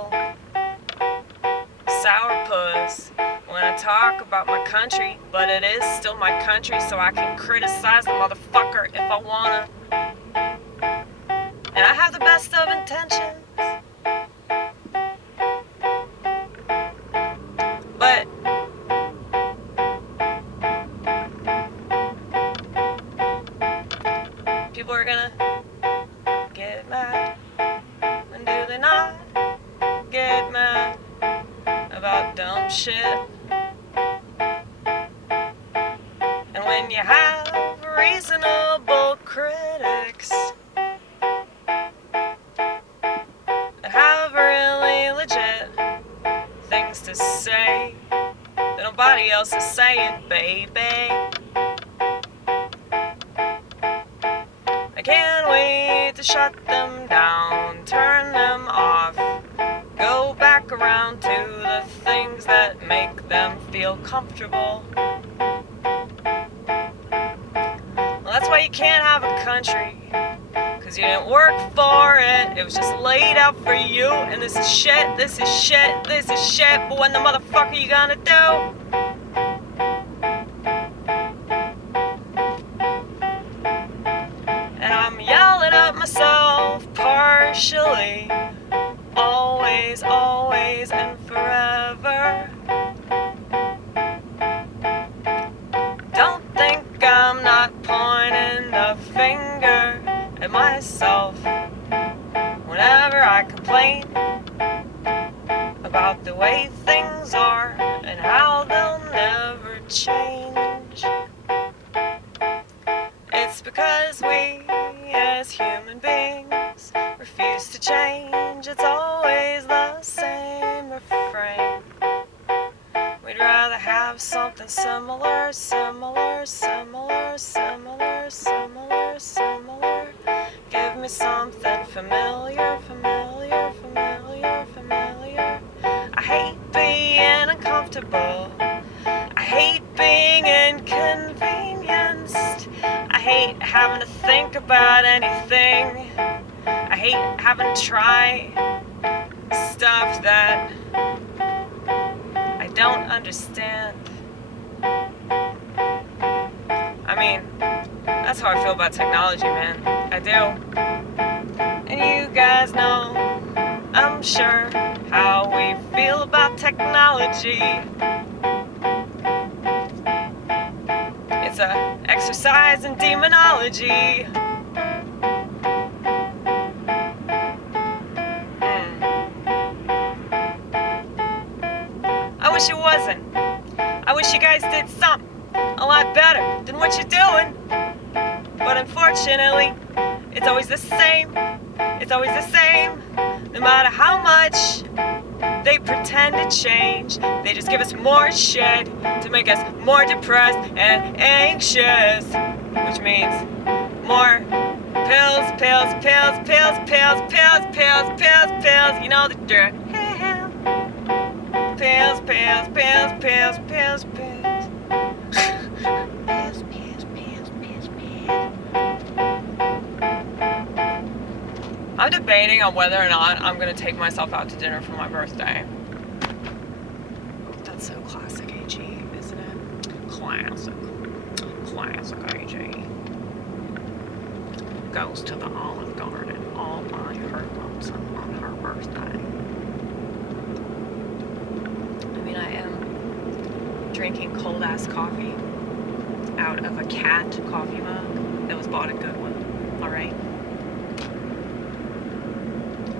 real sourpuss when I talk about my country, but it is still my country, so I can criticize the motherfucker if I wanna. And I have the best of intentions, but people are gonna get mad. When do they not get mad about dumb shit? And when you have reasonable critics that have really legit things to say that nobody else is saying, baby, I can't wait to shut them down, turn them off, go back around to the things that make them feel comfortable. Well, that's why you can't have a country, cause you didn't work for it. It was just laid out for you, and this is shit, this is shit, this is shit. But when the motherfucker you gonna do? And I'm yelling at myself partially, always, always, and forever. Don't think I'm not pointing the finger at myself whenever I complain about the way things are and how they'll never change. It's because we, as human beings, refuse to change. It's always the same refrain. We'd rather have something similar, similar, similar, similar, similar, similar. Give me something familiar, familiar, familiar, familiar. I hate being uncomfortable. I hate being inconvenienced. I hate having to think about anything. I hate having to try stuff that I don't understand. I mean, that's how I feel about technology, man. I do. And you guys know, I'm sure, how we feel about technology. It's a exercise in demonology. I wish it wasn't. I wish you guys did something a lot better than what you're doing. But unfortunately, it's always the same. It's always the same. No matter how much they pretend to change, they just give us more shit to make us more depressed and anxious. Which means more pills, pills, pills, pills, pills, pills, pills, pills, pills. You know the drug. Pills, pills, pills, pills, pills, pills. Pills, pills, pills, pills, pills. I'm debating on whether or not I'm gonna take myself out to dinner for my birthday. That's so classic AG, isn't it? Classic. Classic AG. Goes to the Olive Garden all by her lonesome on her birthday. I am drinking cold ass coffee out of a cat coffee mug that was bought at Goodwill. Alright?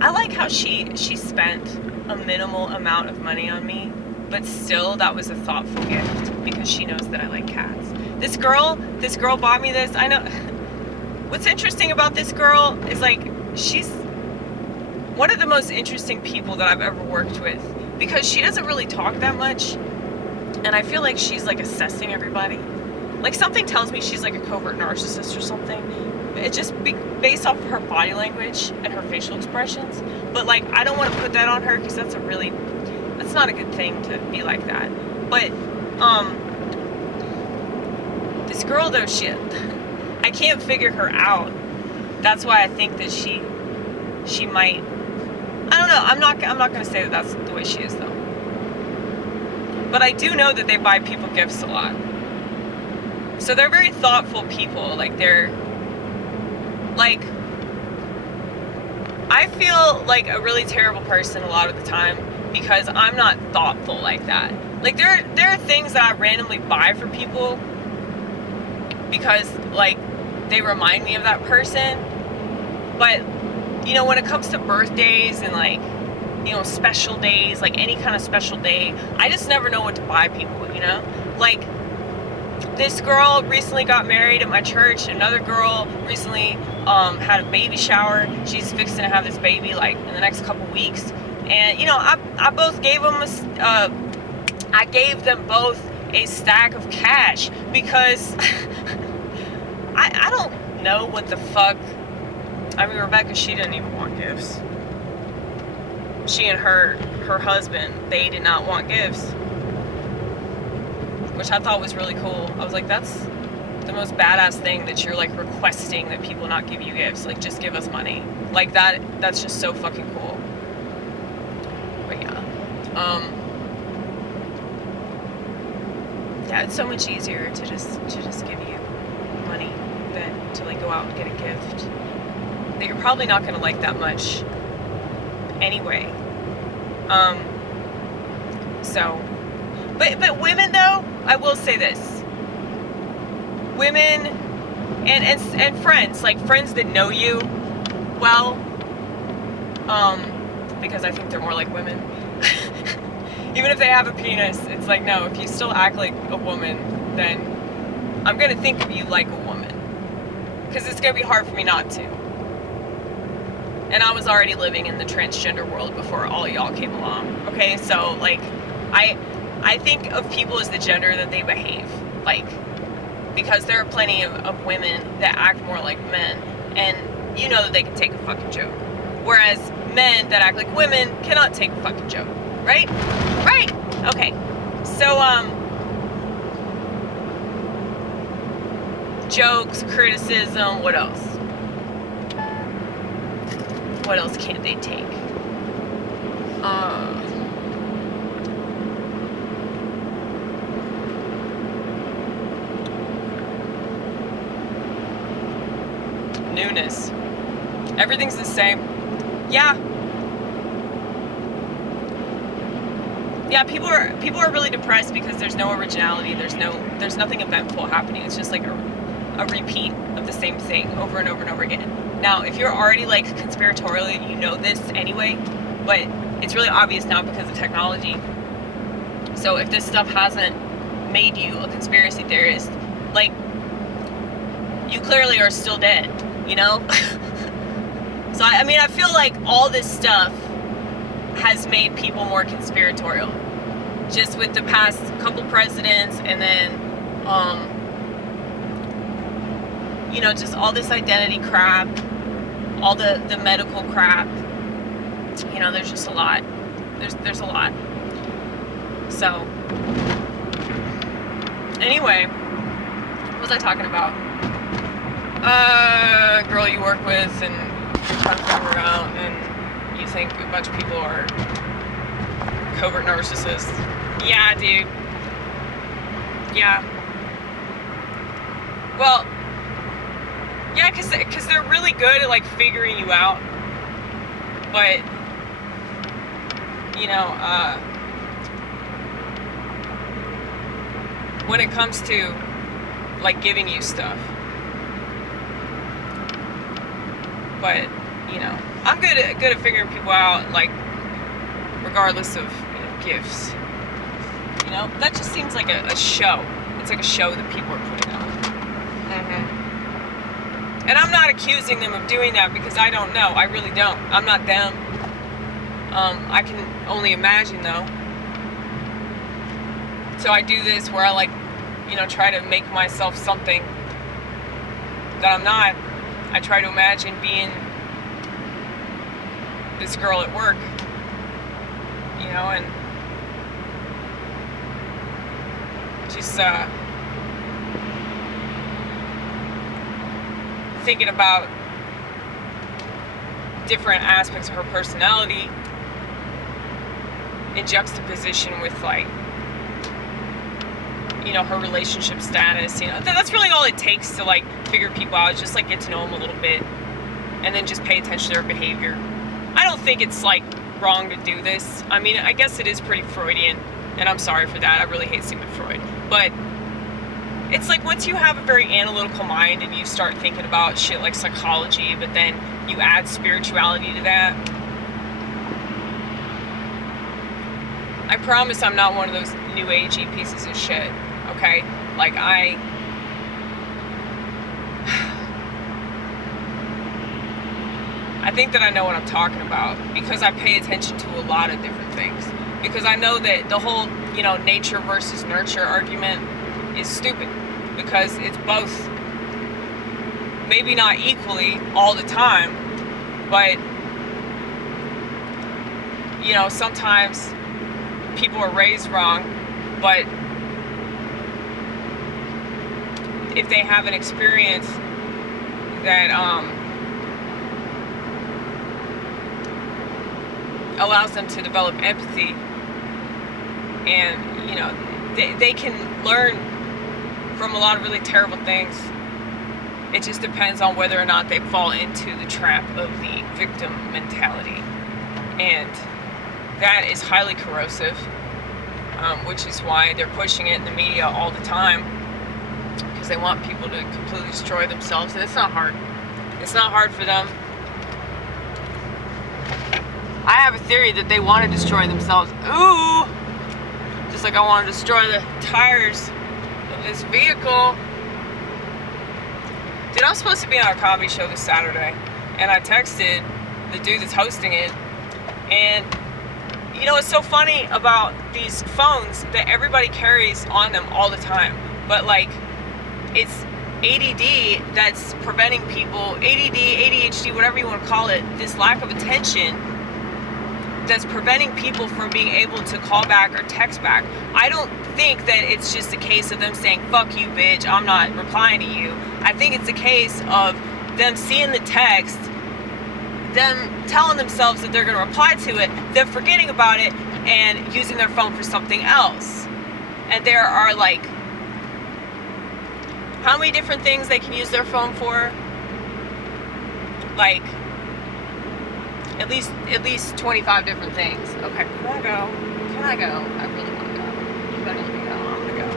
I like how she spent a minimal amount of money on me, but still that was a thoughtful gift because she knows that I like cats. This girl bought me this. I know. What's interesting about this girl is like she's one of the most interesting people that I've ever worked with. Because she doesn't really talk that much, and I feel like she's like assessing everybody. Like something tells me she's like a covert narcissist or something. It just based off of her body language and her facial expressions. But like I don't want to put that on her because that's not a good thing to be like that. But this girl though, I can't figure her out. That's why I think that she might I don't know. I'm not going to say that that's the way she is, though. But I do know that they buy people gifts a lot. So they're very thoughtful people. Like, they're, like, I feel like a really terrible person a lot of the time because I'm not thoughtful like that. Like, there are things that I randomly buy for people because, like, they remind me of that person. But, you know, when it comes to birthdays and, like, you know, special days, like any kind of special day, I just never know what to buy people, you know? Like, this girl recently got married at my church. Another girl recently had a baby shower. She's fixing to have this baby, like, in the next couple weeks. And, you know, I both gave them I gave them both a stack of cash because I don't know what the fuck. I mean, Rebecca, she didn't even want gifts. She and her husband, they did not want gifts, which I thought was really cool. I was like, that's the most badass thing, that you're, like, requesting that people not give you gifts. Like, just give us money. Like, that's just so fucking cool. But yeah. Yeah, it's so much easier to just give you money than to, like, go out and get a gift that you're probably not gonna like that much anyway. So, but women, though, I will say this. Women and friends, like friends that know you well, because I think they're more like women. Even if they have a penis, it's like, no, if you still act like a woman, then I'm gonna think of you like a woman. Because it's gonna be hard for me not to. And I was already living in the transgender world before all y'all came along. Okay, so, like, I think of people as the gender that they behave like, because there are plenty of women that act more like men, and you know that they can take a fucking joke. Whereas men that act like women cannot take a fucking joke. Right? Right! Okay. So, jokes, criticism, what else? What else can't they take? Newness. Everything's the same. Yeah. Yeah, people are really depressed because there's no originality. There's nothing eventful happening. It's just like a repeat of the same thing over and over and over again. Now, if you're already, like, conspiratorial, you know this anyway, but it's really obvious now because of technology. So if this stuff hasn't made you a conspiracy theorist, like, you clearly are still dead, you know? So, I mean, I feel like all this stuff has made people more conspiratorial. Just with the past couple presidents, and then, you know, just all this identity crap, all the medical crap. You know, there's just a lot. There's a lot. So, anyway, what was I talking about? A girl you work with, and you're trying to figure her out, and you think a bunch of people are covert narcissists. Yeah, dude. Yeah. Well, yeah, because they're really good at, like, figuring you out. But, you know, when it comes to, like, giving you stuff. But, you know, I'm good at figuring people out, like, regardless of, you know, gifts. You know, that just seems like a show. It's like a show that people are putting on. And I'm not accusing them of doing that because I don't know. I really don't. I'm not them. I can only imagine, though. So I do this where I, like, you know, try to make myself something that I'm not. I try to imagine being this girl at work, you know, and just thinking about different aspects of her personality in juxtaposition with, like, you know, her relationship status. You know, that's really all it takes to, like, figure people out. Just, like, get to know them a little bit, and then just pay attention to their behavior. I don't think it's, like, wrong to do this. I mean, I guess it is pretty Freudian, and I'm sorry for that. I really hate Sigmund Freud. But it's like, once you have a very analytical mind and you start thinking about shit like psychology, but then you add spirituality to that, I promise I'm not one of those new agey pieces of shit, okay? Like, I think that I know what I'm talking about, because I pay attention to a lot of different things. Because I know that the whole, you know, nature versus nurture argument is stupid, because it's both. Maybe not equally all the time, but, you know, sometimes people are raised wrong, but if they have an experience that allows them to develop empathy, and, you know, they can learn from a lot of really terrible things. It just depends on whether or not they fall into the trap of the victim mentality, and that is highly corrosive, which is why they're pushing it in the media all the time, because they want people to completely destroy themselves. And it's not hard. It's not hard for them. I have a theory that they want to destroy themselves. Ooh! Just like I want to destroy the tires of this vehicle. Dude, I'm supposed to be on a comedy show this Saturday, and I texted the dude that's hosting it, and, you know, it's so funny about these phones that everybody carries on them all the time, but, like, it's ADD that's preventing people, ADD, ADHD, whatever you want to call it, this lack of attention that's preventing people from being able to call back or text back. I don't think that it's just a case of them saying, fuck you, bitch, I'm not replying to you. I think it's a case of them seeing the text, them telling themselves that they're going to reply to it, them forgetting about it, and using their phone for something else. And there are, like, how many different things they can use their phone for? Like, at least 25 different things. Okay, can I go? Can I go? I really want to go. You better let me go. I'm gonna go.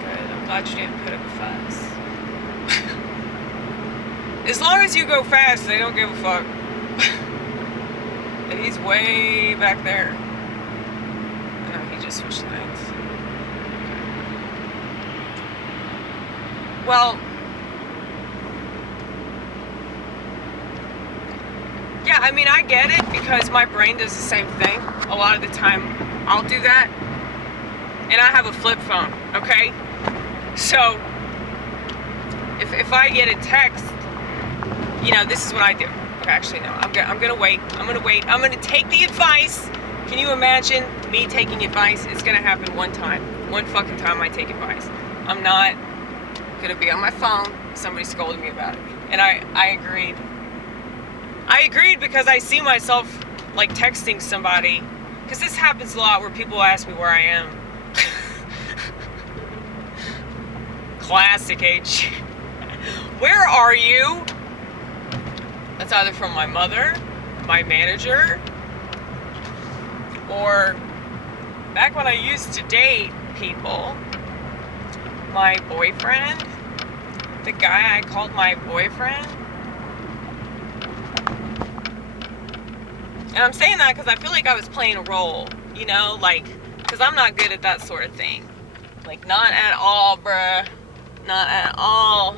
Good. I'm glad you didn't put up a fuss. As long as you go fast, they don't give a fuck. And he's way back there. No, he just switched lanes. Well, yeah, I mean, I get it, because my brain does the same thing. A lot of the time, I'll do that. And I have a flip phone, okay? So, if I get a text, you know, this is what I do. Okay, actually, no, I'm gonna wait. I'm gonna take the advice. Can you imagine me taking advice? It's gonna happen one time. One fucking time I take advice. I'm not gonna be on my phone. Somebody scolded me about it. And I agreed. I agreed, because I see myself, like, texting somebody, because this happens a lot where people ask me where I am. Classic age. Where are you? That's either from my mother, my manager, or back when I used to date people, my boyfriend, the guy I called my boyfriend. And I'm saying that because I feel like I was playing a role, you know, like, because I'm not good at that sort of thing. Like, not at all, bruh. Not at all.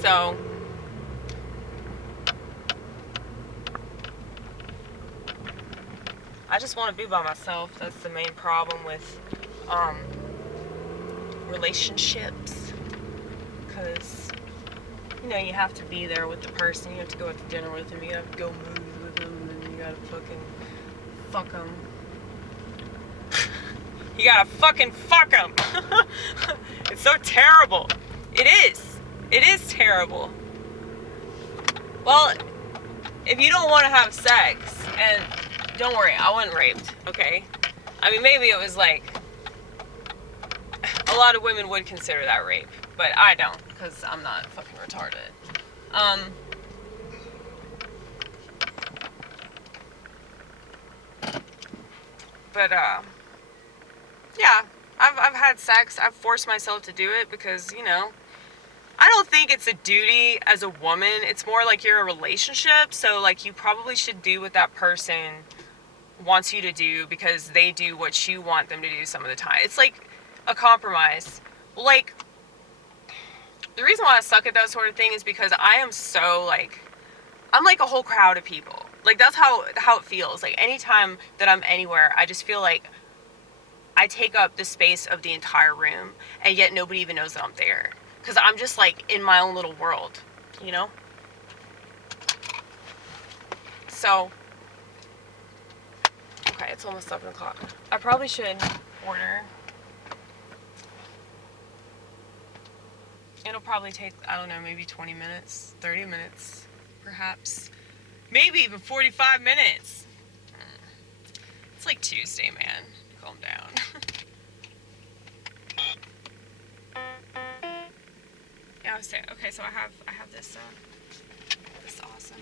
So, I just want to be by myself. That's the main problem with relationships. Because, you know, you have to be there with the person. You have to go out to dinner with them. You have to go movies with them. And you gotta fucking fuck them. You gotta fucking fuck them. It's so terrible. It is. It is terrible. Well, if you don't want to have sex, and don't worry, I wasn't raped, okay? I mean, maybe it was like, a lot of women would consider that rape, but I don't, because I'm not fucking retarded. But, yeah, I've had sex. I've forced myself to do it because, you know, I don't think it's a duty as a woman. It's more like you're in a relationship, so, like, you probably should do what that person wants you to do because they do what you want them to do some of the time. It's like a compromise. Like, the reason why I suck at that sort of thing is because I am so, like, I'm like a whole crowd of people. Like, that's how it feels. Like, anytime that I'm anywhere, I just feel like I take up the space of the entire room, and yet nobody even knows that I'm there. Because I'm just, like, in my own little world, you know? So, okay, it's almost 7 o'clock. I probably should order. It'll probably take, I don't know, maybe 20 minutes, 30 minutes, perhaps. Maybe even 45 minutes. It's like Tuesday, man. Calm down. Yeah, I was saying, okay, so I have this awesome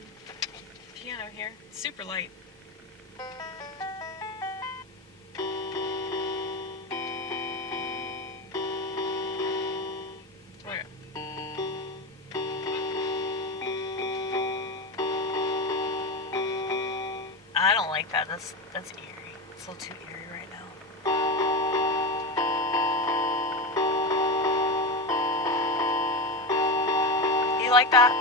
piano here. It's super light. I don't like that. That's eerie. It's a little too eerie right now. You like that?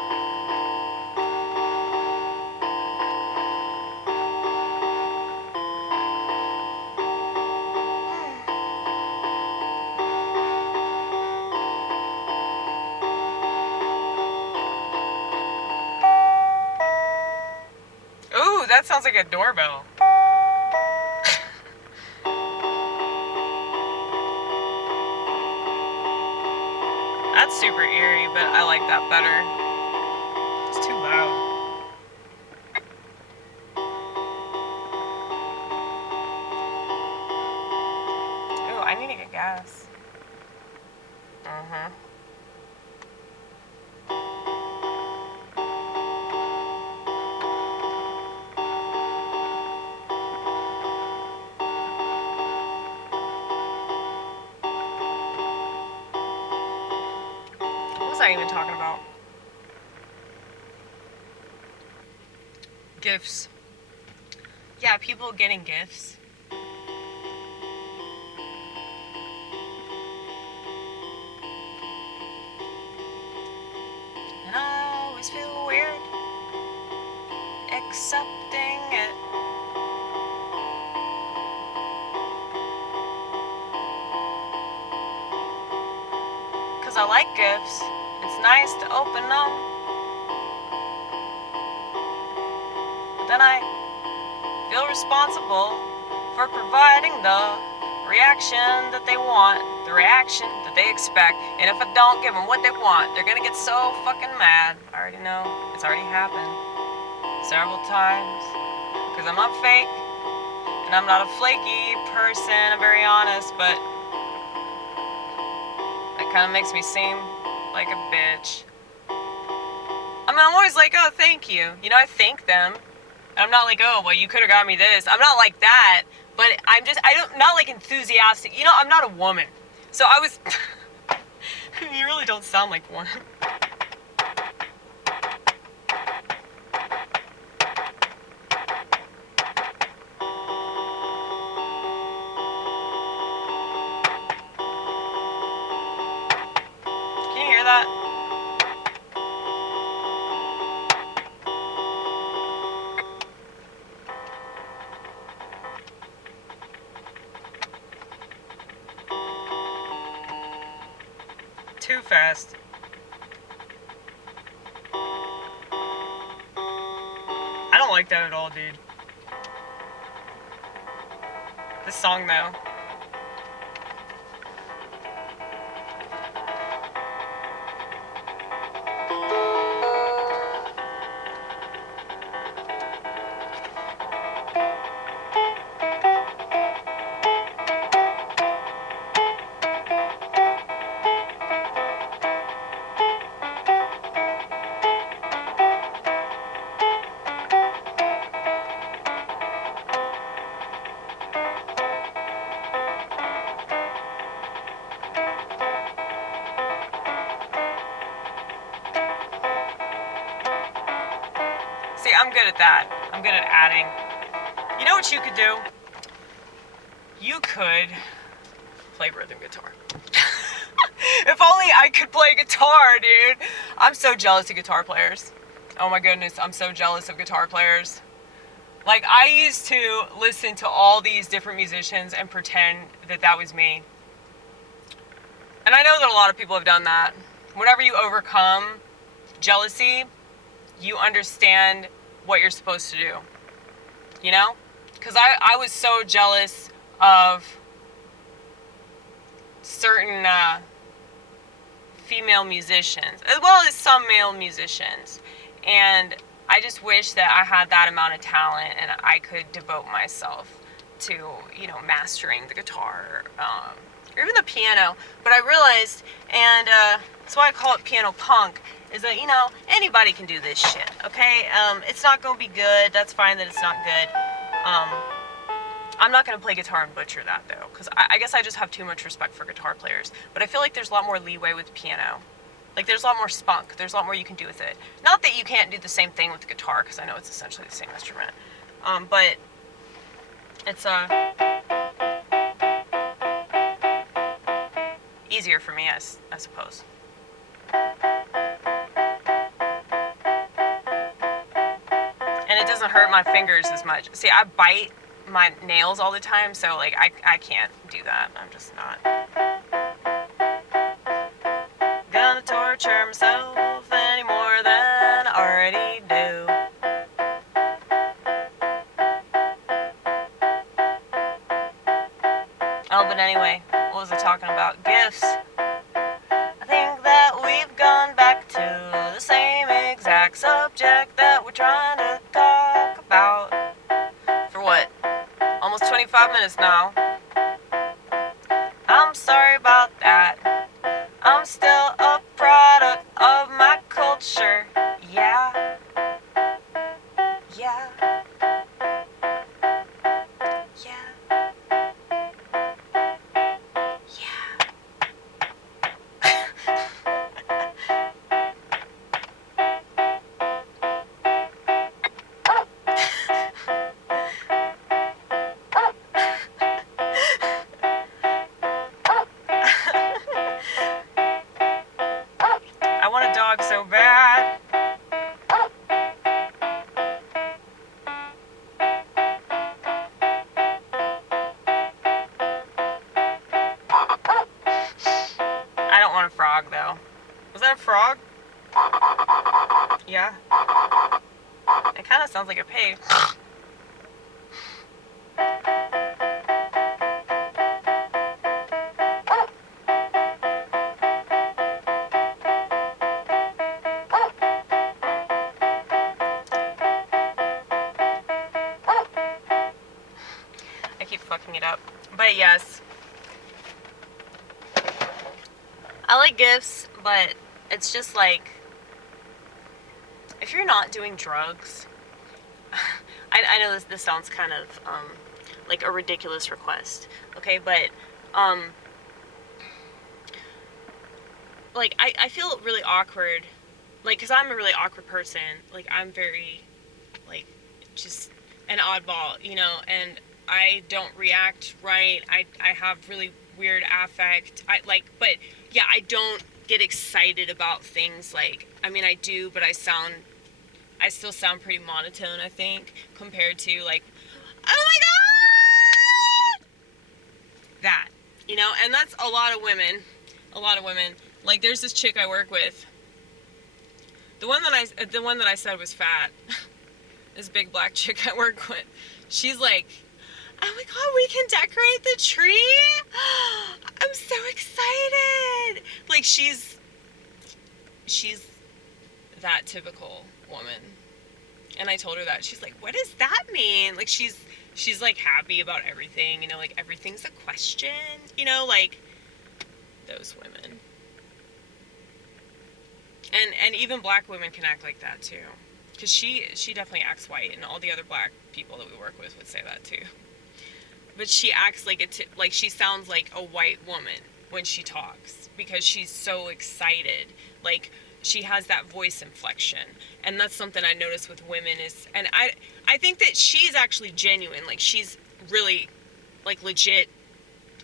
Ooh, that sounds like a doorbell. That's super eerie, but I like that better. It's too loud. Ooh, I need to get gas. Uh-huh. What was I even talking about? Gifts. Yeah, people getting gifts. And I always feel weird accepting it. Cause I like gifts. It's nice to open them. But then I feel responsible for providing the reaction that they want, the reaction that they expect. And if I don't give them what they want, they're gonna get so fucking mad. I already know. It's already happened several times. Because I'm not fake, and I'm not a flaky person, I'm very honest, but that kind of makes me seem like a bitch. I mean, I'm always like, oh, thank you. You know, I thank them. And I'm not like, oh, well, you could have got me this. I'm not like that, but not like enthusiastic. You know, I'm not a woman. So I was, you really don't sound like one. Can you hear that? Too fast. I don't like that at all, dude. This song, though. good at that. I'm good at adding. You know what you could do? You could play rhythm guitar. If only I could play guitar, dude. I'm so jealous of guitar players. Oh my goodness, I'm so jealous of guitar players. Like, I used to listen to all these different musicians and pretend that that was me. And I know that a lot of people have done that. Whenever you overcome jealousy, you understand what you're supposed to do. You know? Because I was so jealous of certain female musicians, as well as some male musicians. And I just wish that I had that amount of talent and I could devote myself to, you know, mastering the guitar, or even the piano. But I realized, and that's why I call it piano punk, is that, you know, anybody can do this shit, okay? It's not gonna be good. That's fine that it's not good. I'm not gonna play guitar and butcher that, though, because I guess I just have too much respect for guitar players. But I feel like there's a lot more leeway with piano. Like, there's a lot more spunk. There's a lot more you can do with it. Not that you can't do the same thing with the guitar, because I know it's essentially the same instrument. But it's easier for me, I suppose. And it doesn't hurt my fingers as much. See, I bite my nails all the time, so, like, I can't do that. I'm just not gonna torture myself any more than I already do. Oh, but anyway, what was I talking about? Gifts. I think that we've gone back to the same exact subject that we're trying to talk about. For what? Almost 25 minutes now. I'm sorry about that. I'm still a product of my culture. Yeah. Yeah. Yeah. Yeah. I want a dog so bad. I don't want a frog, though. Was that a frog? Yeah. It kind of sounds like a pig. I keep fucking it up. But yes. I like gifts, but it's just like, if you're not doing drugs, I know this sounds kind of like a ridiculous request, okay, but like I feel really awkward, like, because I'm a really awkward person. Like, I'm very, like, just an oddball, you know, and I don't react right. I have really weird affect. But yeah, I don't get excited about things. Like, I mean, I do, but I still sound pretty monotone, I think, compared to, like, oh my god! That, you know, and that's a lot of women. Like, there's this chick I work with. The one that I said was fat. This big black chick I work with. She's like, oh my god, we can decorate the tree? I'm so excited. Like, she's that typical woman. And I told her that. She's like, what does that mean? Like, she's like happy about everything, you know, like everything's a question, you know, like those women. And even black women can act like that too. Because she definitely acts white, and all the other black people that we work with would say that too. But she acts like like she sounds like a white woman when she talks, because she's so excited. Like, she has that voice inflection, and that's something I notice with women is, and I think that she's actually genuine, like she's really like legit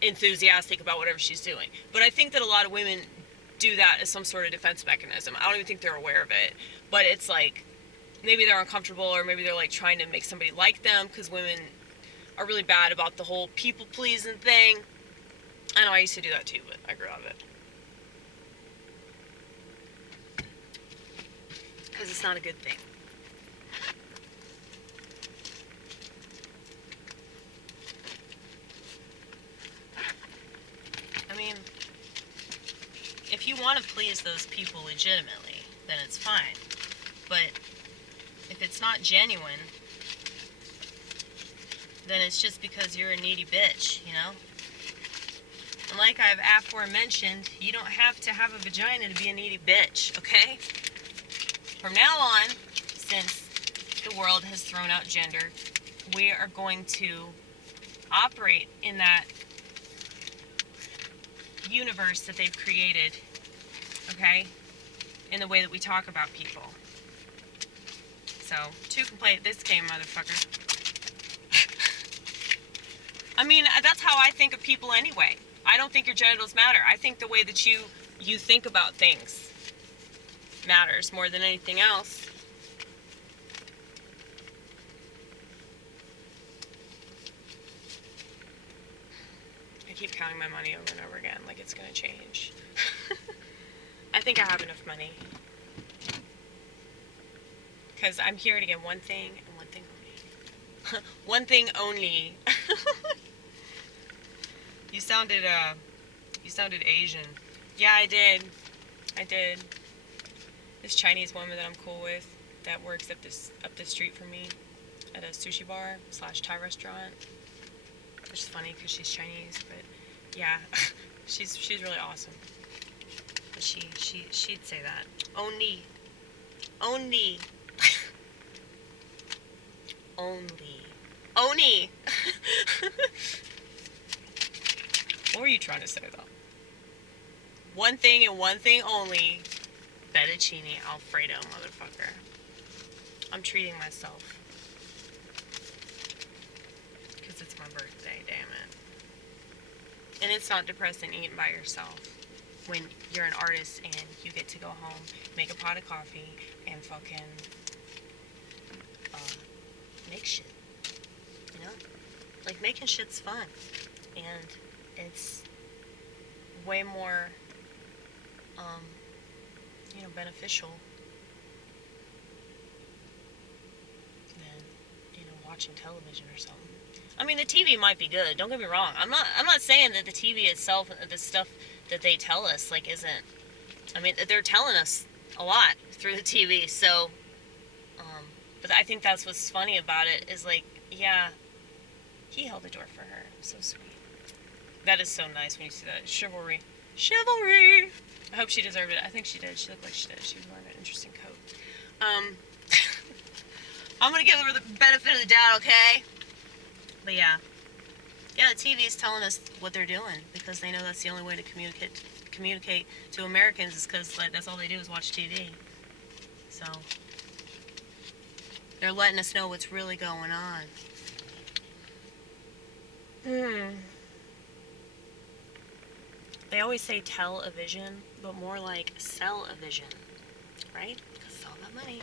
enthusiastic about whatever she's doing. But I think that a lot of women do that as some sort of defense mechanism. I don't even think they're aware of it, but it's like maybe they're uncomfortable, or maybe they're like trying to make somebody like them, because women are really bad about the whole people pleasing thing. I know I used to do that too, but I grew out of it. Because it's not a good thing. I mean, if you want to please those people legitimately, then it's fine. But if it's not genuine, then it's just because you're a needy bitch, you know? And like I've aforementioned, you don't have to have a vagina to be a needy bitch, okay? From now on, since the world has thrown out gender, we are going to operate in that universe that they've created, okay? In the way that we talk about people. So, 2 can play this game, motherfucker. I mean, that's how I think of people anyway. I don't think your genitals matter. I think the way that you think about things matters more than anything else. I keep counting my money over and over again, like it's gonna change. I think I have enough money. Because I'm here to get one thing and one thing only. One thing only. You sounded Asian. Yeah, I did. This Chinese woman that I'm cool with, that works up the street from me at a sushi bar / Thai restaurant. Which is funny because she's Chinese, but yeah, she's really awesome. But she'd say that. Only. Oni. What were you trying to say though? One thing and one thing only. Fettuccine Alfredo, motherfucker. I'm treating myself. Because it's my birthday, damn it. And it's not depressing eating by yourself when you're an artist and you get to go home, make a pot of coffee, and fucking make shit. You know? Like, making shit's fun. And it's way more beneficial than, watching television or something. I mean, the TV might be good, don't get me wrong. I'm not saying that the TV itself, the stuff that they tell us, like, isn't, I mean, they're telling us a lot through the TV, so, but I think that's what's funny about it, is like, yeah, he held the door for her, so sweet. That is so nice when you see that. Chivalry. I hope she deserved it. I think she did. She looked like she did. She was wearing an interesting coat. I'm gonna give her the benefit of the doubt, okay? But yeah, the TV is telling us what they're doing, because they know that's the only way to communicate to Americans, is because, like, that's all they do is watch TV. So they're letting us know what's really going on. They always say tell-a-vision, but more like sell-a-vision, right? Because it's all about money.